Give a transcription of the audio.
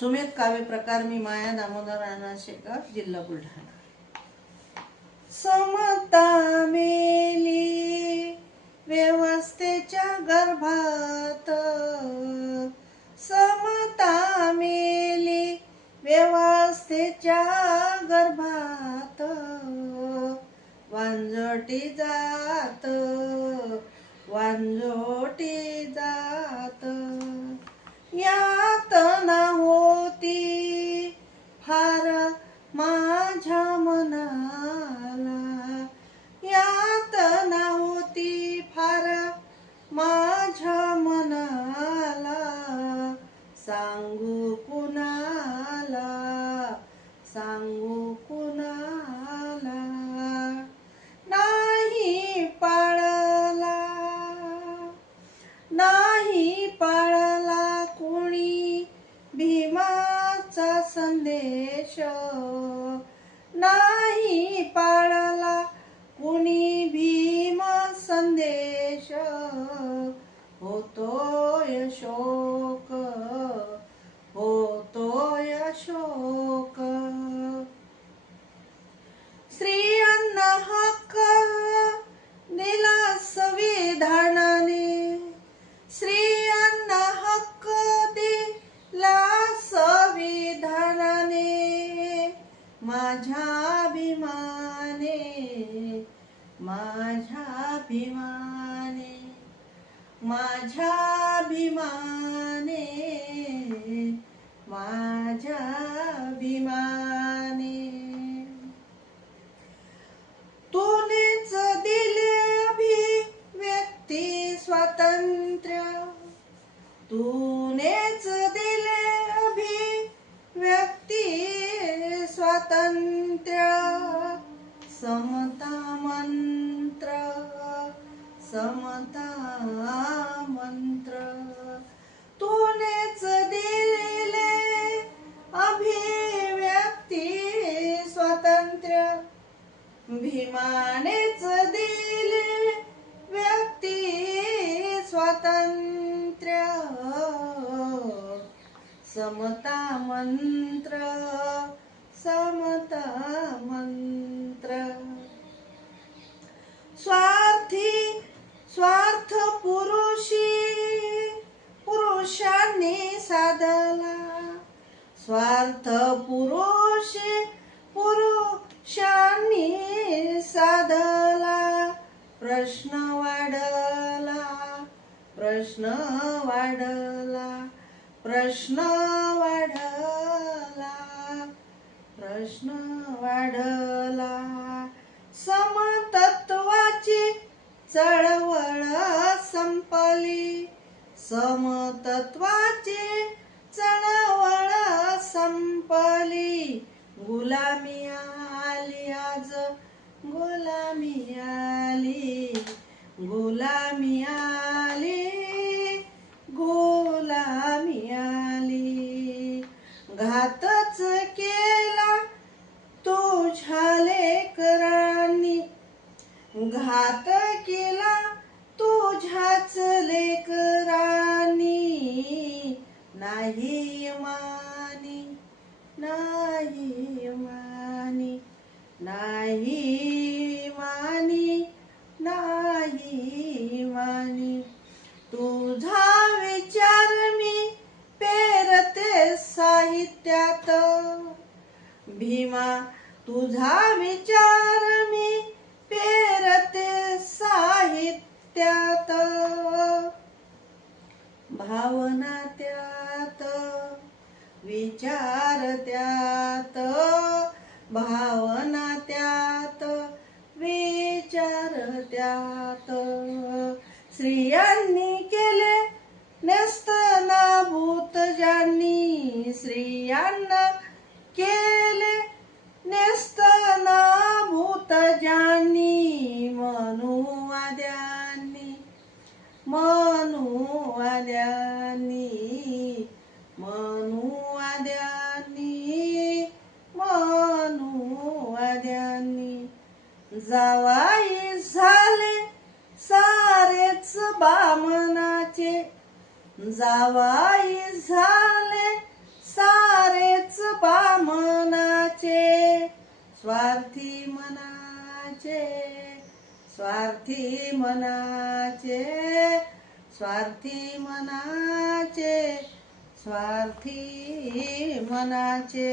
सुमित काव्य प्रकार. मी माया दामोदर राणाशेखर, जिल्हा बुलढाणा. समता मेली व्यवस्थेच्या गर्भात, समता मेली व्यवस्थेच्या गर्भात, वांजोटी जात, वांजोटी जात. यातना होती फार माझ्या मनाला, यातना होती फार माझ्या मनाला. सांगू कुणाला, सांगू कुणाला. नाही पाळला, नाही पाळला कोणी भीमाचा संदेश, नाही पाळला कुणी भीम संदेश. होतोय शोक, होतोय शोक. स्त्रियांना हक्क दिला संविधानाने, स्त्रियांना हक्क दिला संविधानाने. माझ्या अभिमाने, माझ्या अभिमाने, माझ्या अभिमाने, माझ्या अभिमाने. तूनेच दिले अभिव्यक्ती स्वातंत्र्य, तूनेच दिले अभिव्यक्ती स्वातंत्र्य. समता मंत्र, समता मंत्र. तूनेच दिले अभिव्यक्ती स्वातंत्र्य, भीमानेच दिले व्यक्ती स्वातंत्र्य. समता मंत्र, समता मंत्र. स्वार्थी स्वार्थ पुरुषांनी साधला, स्वार्थ पुरुषांनी साधला. प्रश्न वाढला, प्रश्न वाढला, प्रश्न वाढला, प्रश्न वाढला. समतत्वाची चळवळ संपली, समतत्वाची चळवळ संपली. गुलामी आली आज, गुलामी आली, गुलामी आली, गुलामी आली. घातच केला तुझ्या लेकरांनी, घात केला तुझ्याच लेकरांनी. नाही मानी, नाही मानी, नाही मानी, नाही मानी. तुझा विचार मी पेरते साहित्यात, भीमा तुझा विचार मी पेरते साहित्यात. भावना त्यात, विचार त्यात, भावना त्यात, विचार त्यात. स्त्रियांनी केले नेस्तनाबूत ज्यांनी, स्त्रियांना केले नेस्तनाबूत ज्यांनी. मनुवाद्यांनी, मनुवाद्यांनी, मनुवाद्यांनी, मनुवाद्यांनी. जावाई झाले सारेच बामणाचे, जावाई झाले सारे स्वार्थी मनाचे, स्वार्थी मनाचे, स्वार्थी मनाचे, स्वार्थी मनाचे.